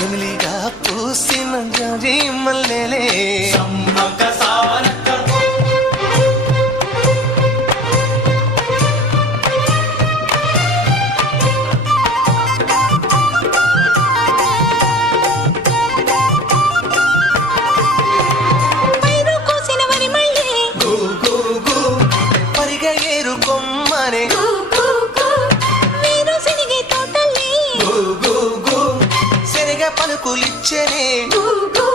చెమిలిగా పూసిన జాజి మల్లెలే సమ్మక్క సారక్క పైరు కోసిన వరి మళ్ళీ గు గు గు పరిగె ఏరు కొమ్మనే కు కు కు వీరు సినిగే తోటల్లి గు గు గు సెరగ పలుకులిచ్చనే కు కు